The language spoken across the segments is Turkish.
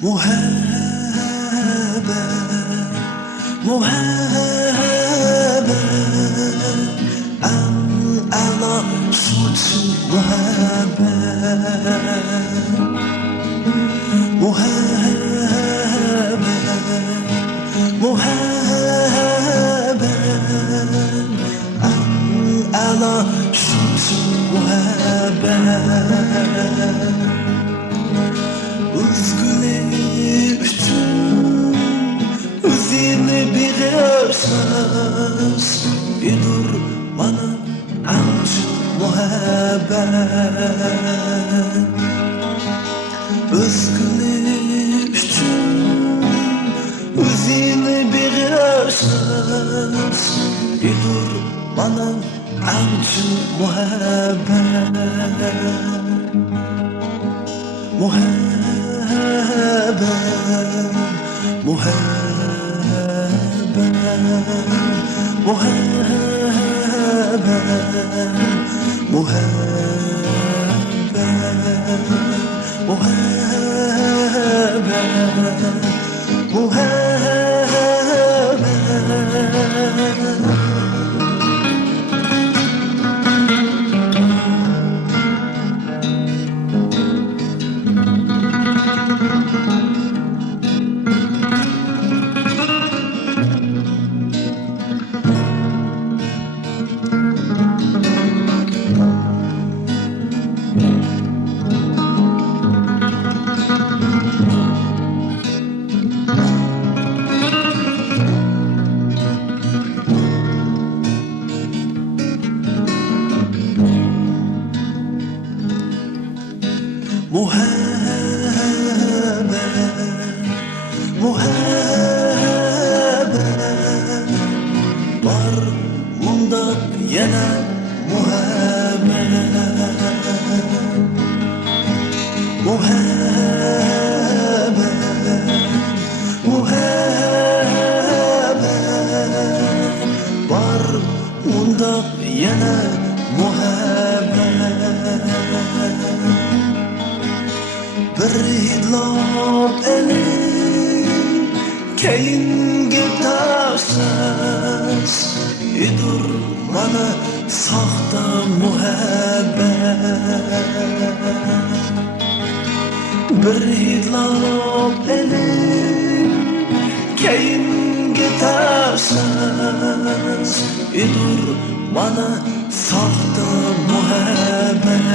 Muhebe, muhebe, ana suçu muhebe, muhebe, muhebe, ana suçu muhebe. Üzgünüm üçün üzünü bir ersaz bir dur bana amca muhabbet. Üzgünüm üçün üzünü bir ersaz bir dur bana amca muhabbet. Muhabbe, muhabbe, muhabbe, muhabbe, muhabbe, muhabbe. Muhabbe, muhabbe, var bunda yana muhabbe, muhabbe, muhabbe, var bunda yana muhabbe. Bir hidlab elin keyingi tarsız idur bana sahta muhabbet. Bir hidlab elin keyingi tarsız idur bana sahta muhabbet.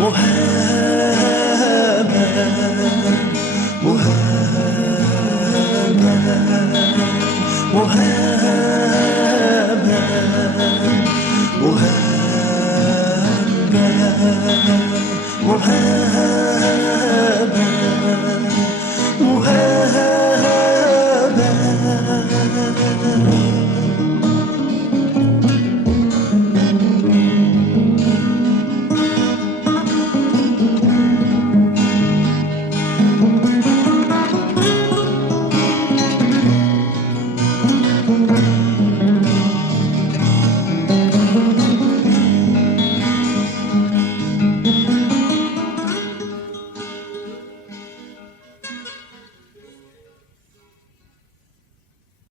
Muhabbe, muhabbe, muhabbe, muhabbe, muhabbe, muhabbe.